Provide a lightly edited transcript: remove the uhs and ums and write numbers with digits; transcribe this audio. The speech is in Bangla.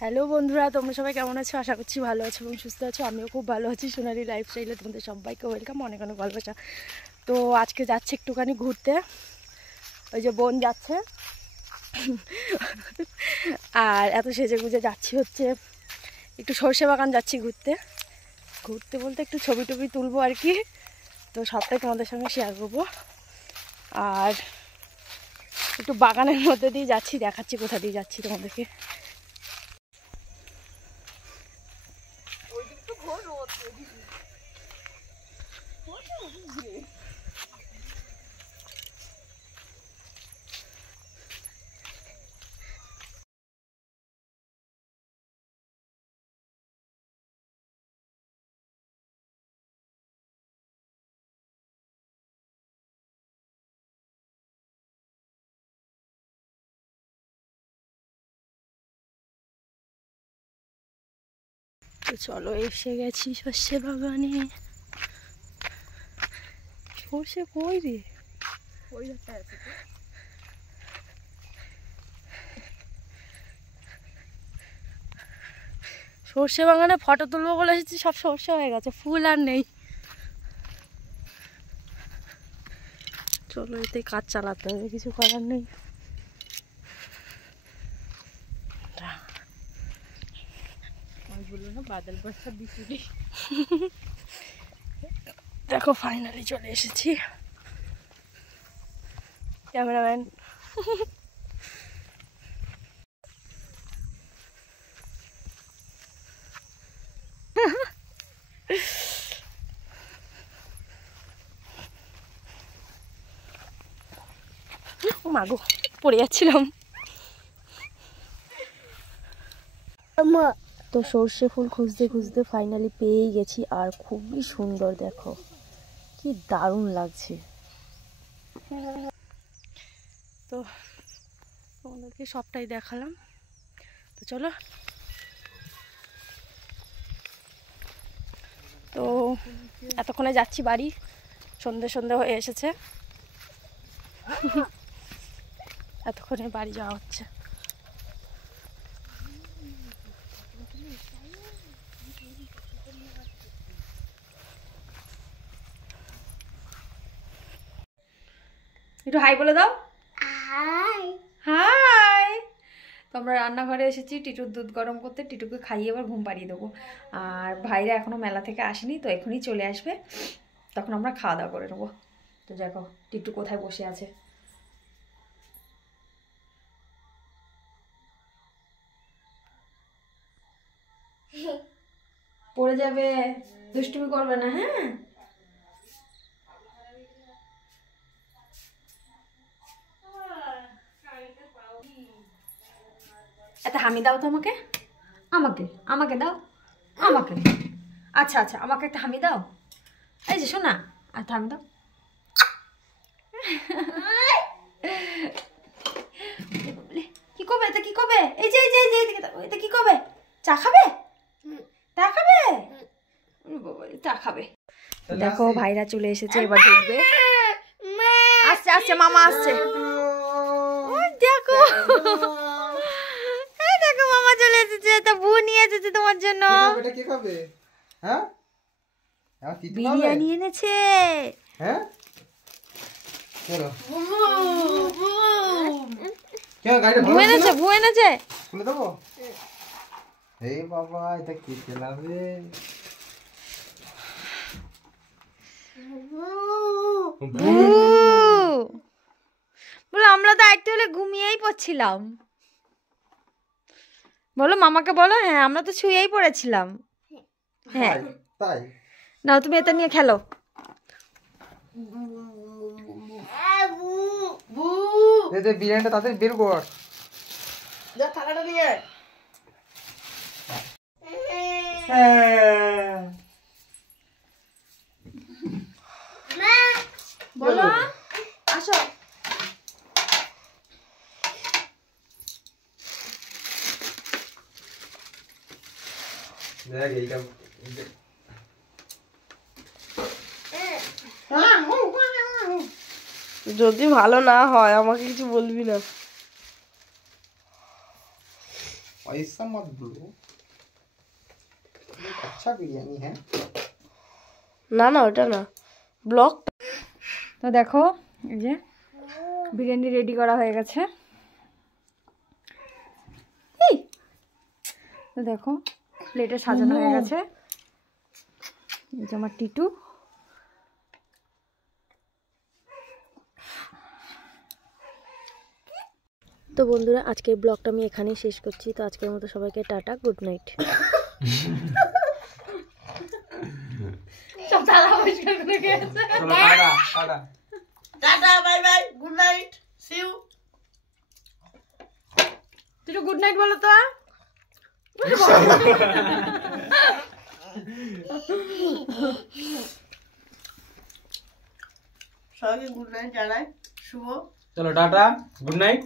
হ্যালো বন্ধুরা, তোমরা সবাই কেমন আছো? আশা করছি ভালো আছো এবং সুস্থ আছো। আমিও খুব ভালো আছি। সোনালি লাইফস্টাইলে তোমাদের সবাইকে ওয়েলকাম, অনেক অনেক ভালোবাসা। তো আজকে যাচ্ছে একটুখানি ঘুরতে। ওই যে বোন যাচ্ছে আর এত সেজে গুজে যাচ্ছি হচ্ছে একটু সর্ষে বাগান যাচ্ছি ঘুরতে। ঘুরতে বলতে একটু ছবি টবি তুলবো আর কি। তো সবটাই তোমাদের সঙ্গে শেয়ার করবো। আর একটু বাগানের মধ্যে দিয়ে যাচ্ছি, দেখাচ্ছি কোথা দিয়ে যাচ্ছি তোমাদেরকে। তো চলো, এসে গেছি সর্ষে বাগানে। সর্ষে কই রে? ওই একটা আছে। সর্ষে বাগানে ফটো তুলবো বলে এসেছি, সব সর্ষে হয়ে গেছে, ফুল আর নেই। চলো, এতে কাজ চালাতে হবে, কিছু করার নেই। বললো না বাদল বর্ষা বিচুলি। দেখো ফাইনালি চলে এসেছি। ক্যামেরাম্যান মাগো, পড়ে যাচ্ছিলাম। তো সর্ষে ফুল খুঁজতে খুঁজতে ফাইনালি পেয়েই গেছি, আর খুবই সুন্দর, দেখো কি দারুণ লাগছে। তো তোমাদেরকে সবটাই দেখালাম। তো চলো, তো এতক্ষণে যাচ্ছি বাড়ি। সন্ধে সন্ধে হয়ে এসেছে, এতক্ষণে বাড়ি যাওয়া হচ্ছে। একটু হাই বলে দাও। High high. তো আমরা রান্নাঘরে এসেছি টিটুর দুধ গরম করতে, টিটুকে খাইয়ে এবার ঘুম পাড়িয়ে দেবো। আর ভাইরা এখনো মেলা থেকে আসেনি, তো এখনই চলে আসবে, তখন আমরা খাওয়া দাওয়া করে নেবো। তো দেখো টিটু কোথায় বসে আছে। পড়ে যাবে, দুষ্টুমি করবে না, হ্যাঁ? এটা হামি দাও তো আমাকে, আমাকে আমাকে দাও, আমাকে। আচ্ছা আচ্ছা, আমাকে একটা হামি দাও। এই যে শোনা, একটা হামি দাও। কি করবে এটা? কি করবে? এই যে এই যে এই যে এটা কি করবে? চা খাবে? চা খাবে? চা খাবে। দেখো ভাইরা চলে এসেছে, এবার ঢুকবে। আসছে আসছে, মামা আসছে। ওই দেখো, এই দেখো মামা চলে এসেছে। তা বু নিয়ে এসেছে তোমার জন্য। এটা কি খাবে? হ্যাঁ, বিরিয়ানি এনেছে। হ্যাঁ, চলো। কেন গাড়িটা ভালো এনেছে, বু এনেছে। খুলে দেবো? এই বাবা, এটা কি খেলাবে? বলো, আমরা তো একটু হলে ঘুমিয়েই পড়ছিলাম। বলো মামাকে বলো। হ্যাঁ, আমরা তো শুয়েই পড়েছিলাম। হ্যাঁ তাই নাও, তুমি এটা নিয়ে খেলো। বিরিয়ানিটা তাদের বের কর। টাকাটা নিয়ে বলো, আসো। দেখ এইটা যদি ভালো না হয় আমাকে কিছু বলবি না। ऐसा मत बोलो, अच्छा बिरयानी है না না ওটা না ব্লগ। তো দেখো এই যে বিরিয়ানি রেডি করা হয়ে গেছে। এই তো দেখো প্লেটে সাজানো হয়ে গেছে। এই যে আমার টিটু। তো বন্ধুরা আজকের ব্লগটা আমি এখানেই শেষ করছি। তো আজকের মতো সবাইকে টাটা, গুড নাইট। সব তালা পরিষ্কার করে গেছে। Tata bye bye, good night, see you. Titu good night বলো তো। সবাইকে গুড নাইট জানাই, শুভ। চলো টাটা, গুড নাইট।